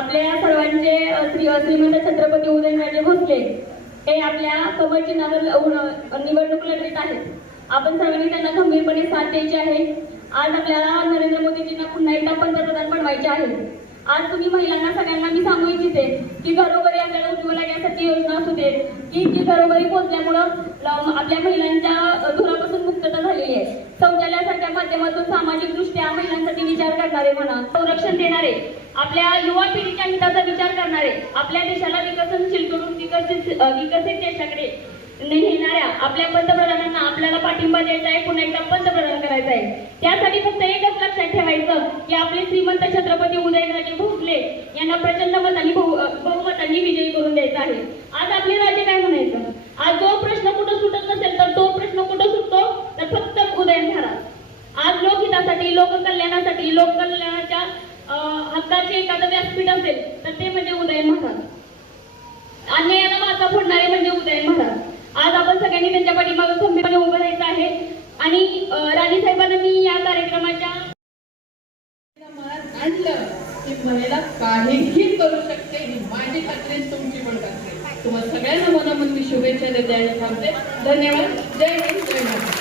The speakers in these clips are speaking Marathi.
आपल्या सर्वांचे श्रीमंत छत्रपती उदयनराजे भोसले हे आपल्या कमळ चिन्हावर निवडणूक लढवीत आहेत. आपण सर्वांनी त्यांना खंबीरपणे साथ द्यायची आहे. आज आपल्याला नरेंद्र मोदीजींना पुन्हा एकदा पंतप्रधान बनवायचे आहे. आज तुम्ही महिलांना सगळ्यांना मी सांगू इच्छिते की घरोघरी आपल्याला उज्ज्वला गॅसची योजना असू दे की जी घरोघरी पोहोचल्यामुळं आपल्या महिलांच्या धुरापासून मुक्तता झालेली आहे. शौचालयासारख्या माध्यमातून सामाजिक दृष्ट्या महिलांसाठी विचार करणारे म्हणा, संरक्षण देणारे, आपल्या युवा पिढीच्या हिताचा विचार करणारे, आपल्या देशाला विकसनशील करून विकसित देशाकडे नेणाऱ्या आपल्या पंतप्रधानांना आपल्याला पाठिंबा द्यायचा आहे, पुन्हा एकदा पंतप्रधान करायचं आहे. त्यासाठी फक्त एकच लक्षात ठेवायचं की आपले श्रीमंत छत्रपती उदयनराजे भोसले यांना प्रचंड मतांनी बहुमतांनी विजयी करून द्यायचं आहे. आज आपले राज्य काय म्हणायचं, आज जो प्रश्न कुठं सुटत नसेल तर तो प्रश्न कुठं सुटतो तर फक्त उदयन महाराज. आज लोकहितासाठी, लोककल्याणासाठी, लोककल्याणाच्या हक्काचे एखादं व्यासपीठ असेल तर ते म्हणजे उदयन महाराज. अन्यायाला वाचा फोडणारे म्हणजे उदयन महाराज. आज आपण सगळ्यांनी त्यांच्या पाठीमागे खंबीरपणे उभं राहायचं आहे. आणि राणी साहेबांना मी या कार्यक्रमाच्या मनात आणलं की महिला काहीही करू शकते ही माझी खात्री, तुमची पण खात्री. तुम्हाला सगळ्यांना मनामन मी शुभेच्छा देते आणि थांबते. धन्यवाद. जय हिंद, जय महाराष्ट्र.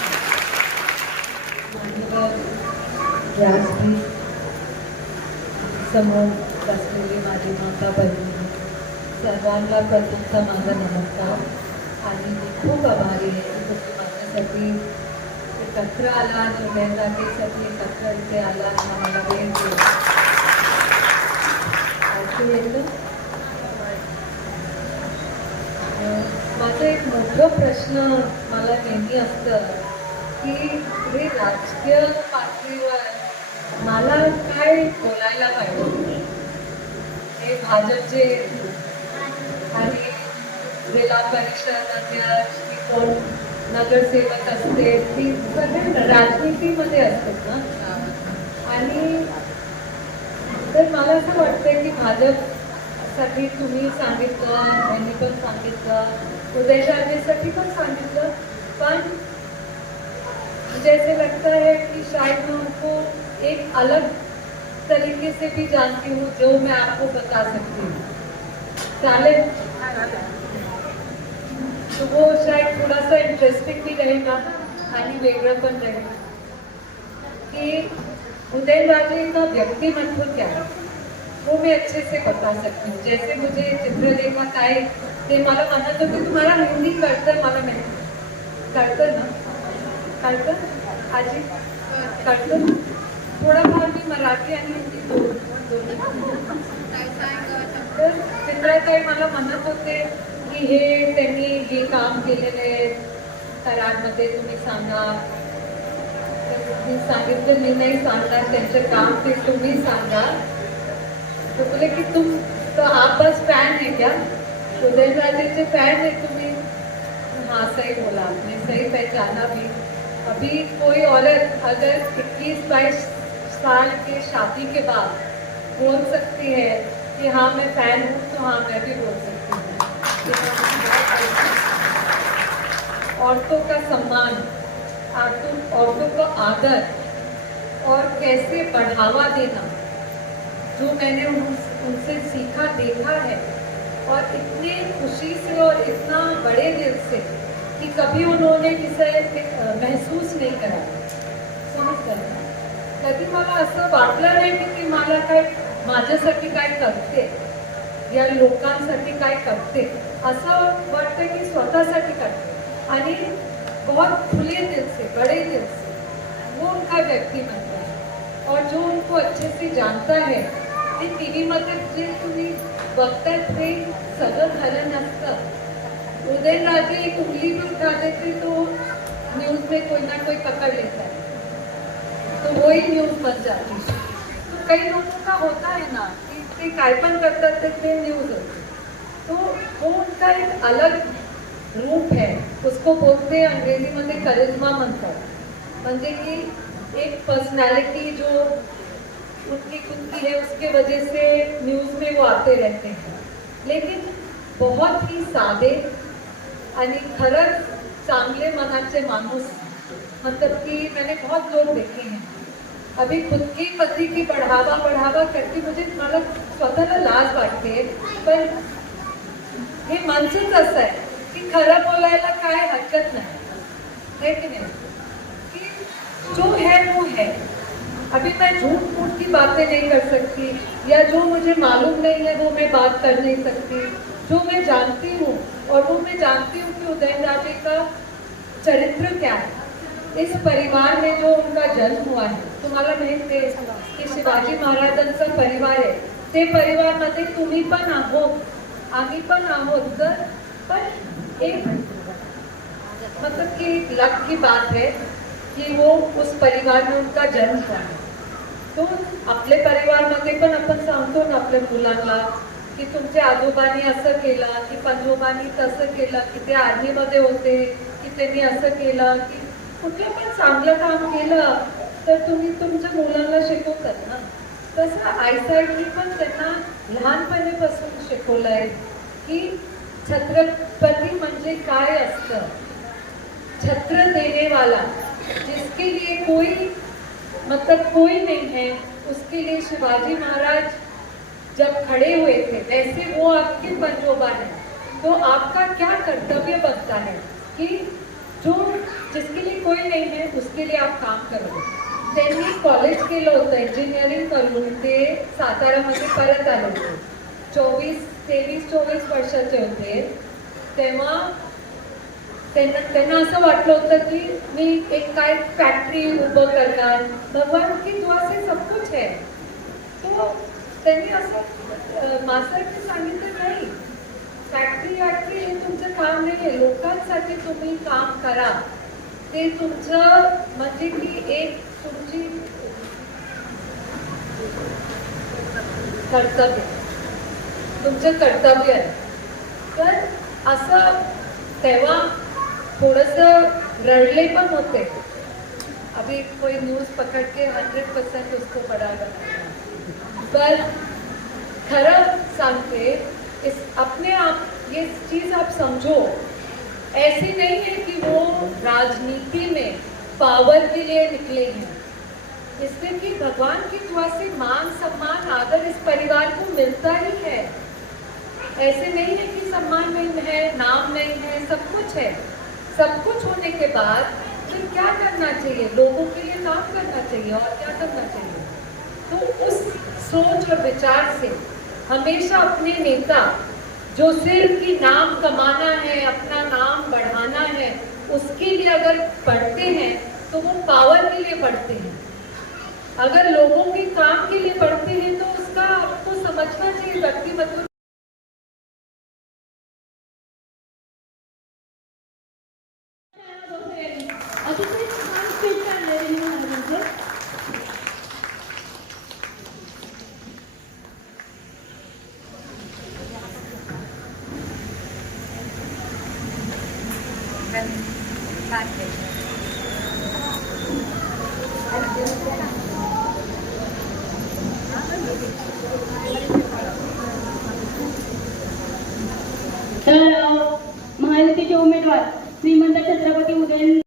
समोर बसलेली माझी माता बहिणी सर्वांना प्रथमचा माझा नमस्कार. आणि मी खूप आभारी आहे की तुम्ही माझ्यासाठी एकत्र आला, उदयनराजेसाठी एकत्र इथे आला आणि आम्हाला वेळ दिला. ऐकू येतं? माझं एक मोठं प्रश्न मला नेहमी असतं की हे राजकीय पातळीवर मला काय बोलायला पाहिजे. हे भाजपचे आणि जिल्हा परिषद अध्यक्ष की कोण नगरसेवक असते ती सगळे राजनीतीमध्ये असतात ना. आणि तर मला असं वाटतं की भाजपसाठी तुम्ही सांगितलं, यांनी पण सांगितलं, उदयनराजेसाठी पण सांगितलं, पण मुझे ऐसे लगता है कि शायद मैं उनको एक अलग तरीके से भी जानती हूँ जो मैं आपको बता सकती हूँ. चालेल? तो वो शायद थोड़ा सा इंटरेस्टिंग भी रहेगा आणि वेगळं पण रहेगा कि उदयनराजे का व्यक्तिमत्व क्या है वो मैं अच्छे से बता सकती हूँ. जैसे मुझे चित्रलेखा काय ते मला म्हणत होते तुम्हाला हिंदी कळतं, मला नाही कळतं ना. कळतं आजी, कळतं थोडंफार. मी मराठी आणि हिंदी दोन्ही. तर चित्राताई मला म्हणत होते की हे त्यांनी हे काम केलेलं आहे कराडमध्ये, तुम्ही सांगा. मी सांगितलं मी नाही सांगणार त्यांचं काम, ते तुम्ही सांगा. तो बोले की तुम तो आप बस फैन है क्या, उदयनराजे फैन है तुम्ही. हाँ सही बोला आपने, सही पहचाना भी. अभी कोई औरत अगर 21-22 साल के शादी के बाद बोल सकती है कि हाँ मैं फैन हूँ तो हाँ मैं भी बोल सकती हूँ. औरतों का सम्मान, औरतों को आदर और कैसे बढ़ावा देना जो मैंने उनसे सीखा देखा है. और इतनी खुशी से और इतना बड़े दिल से कि कभी उन्होंने किसी महसूस नहीं करा. समजतं? कधी मला असं वाटलं नाही की मला काय माझ्यासाठी काय करते या लोकांसाठी काय करते. असं वाटतं की स्वतःसाठी करते. आणि बहुत खुले दिल से, बड़े दिल से, वो उनका व्यक्तिमत्व है. और जो उनको अच्छे से जानता है ते टीव्हीमध्ये जे तुम्ही बघताय ते सगळं खरं नसतं. उदयनराजे एक उंगली भी उठा देते तो न्यूज में कोई ना कोई पकड़ लेता है, तो वही न्यूज बन जाती है. तो कई लोगों का होता है ना कि ते काय पण करतात ते न्यूज होते. तो वो उनका एक अलग रूप है. उसको बोलते हैं अंग्रेजी मध्ये करिश्मा म्हणतात. म्हणजे की एक पर्सनैलिटी जो उनकी खुद की है उसके वजह से न्यूज में वो आते रहते हैं. लेकिन बहुत ही साधे आणि खरंच चांगले मनाचे माणूस. मतलब कि मैंने बहुत लोग देखे हैं अभी खुद की पति की बढ़ावा करते मुझे मला स्वतःला लाज वाटते, पण हे माणसंच असं आहे की खरं बोलायला काय हरकत नाही, है की नहीं? कि जो है वो है। अभी मैं झूठ मूठ की बातें नहीं कर सकती, या जो मुझे मालूम नहीं है वो मैं बात कर नहीं सकती। जो मैं जानती हूँ, और वो मैं जानती हूँ कि उदयनराजे का चरित्र क्या है, इस परिवार में जो उनका जन्म हुआ है, तुम्हाला माहिती आहे की शिवाजी महाराजांचा परिवार आहे, ते परिवारमध्ये तुम्ही पण आहोत, आम्ही पण आहोत। तर पण एक मतलब कि एक लक की बात है कि वो उस परिवार में उनका जन्म हुआ है। तो आपले परिवारमध्ये पण आपण सांगतो ना आपल्या मुलांना की तुमच्या आजोबांनी असं केलं, की पंजोबांनी तसं केलं, की ते आर्मीमध्ये होते, की त्यांनी असं केलं, की कुठलं पण चांगलं काम केलं तर तुम्ही तुमच्या मुलांना शिकवतात ना। तसं आईसाहेबनी पण त्यांना लहानपणीपासून शिकवलंय की छत्रपती म्हणजे काय असतं, छत्र देने वाला, जिसके लिए कोई मतलब कोई नहीं है, उसके लिए शिवाजी महाराज जब खड़े हुए थे वैसे वो आपके पंजोबा हैं। तो आपका क्या कर्तव्य बनता है कि जो जिसके लिए कोई नहीं है उसके लिए आप काम करो। त्यांनी कॉलेज केलं होतं, इंजिनिअरिंग करून ते सातारामध्ये परत आले होते, 23-24 वर्षाचे होते। तेव्हा त्यांना असं वाटलं होतं की मी एक काय फॅक्टरी उभं करणार, भगवान की दुआ से सब कुछ है। तो त्यांनी असं मास्तरने सांगितलं नाही, फॅक्टरी हे तुमचं काम नाही आहे, लोकांसाठी तुम्ही काम करा, ते तुमचं म्हणजे की एक तुमची कर्तव्य, तुमचं कर्तव्य आहे। तर असं तेव्हा थोडंसं रडले पण होते। अभी कोई न्यूज़ पकड़ के 100% उसको पढ़ा पर खरं सांगते, इस अपने आप ये चीज़ आप समझो, ऐसी नहीं है कि वो राजनीति में पावर के लिए निकले हैं, इसलिए कि भगवान की दुआ से मान सम्मान आदर इस परिवार को मिलता ही है। ऐसे नहीं है कि सम्मान नहीं है, नाम नहीं है, सब कुछ है। सब कुछ होने के बाद फिर क्या करना चाहिए, लोगों के लिए काम करना चाहिए, और क्या करना चाहिए। तो उस सोच और विचार से हमेशा अपने नेता जो सिर्फ की नाम कमाना है, अपना नाम बढ़ाना है, उसके लिए अगर बढ़ते हैं तो वो पावर के लिए बढ़ते हैं। अगर लोगों के काम के लिए बढ़ते हैं तो उसका आपको समझना चाहिए व्यक्तिमत्व। अतिशय छान स्पीच काढलेली महाराजांचं। तर महायुतीचे उमेदवार श्रीमंत छत्रपती उदयन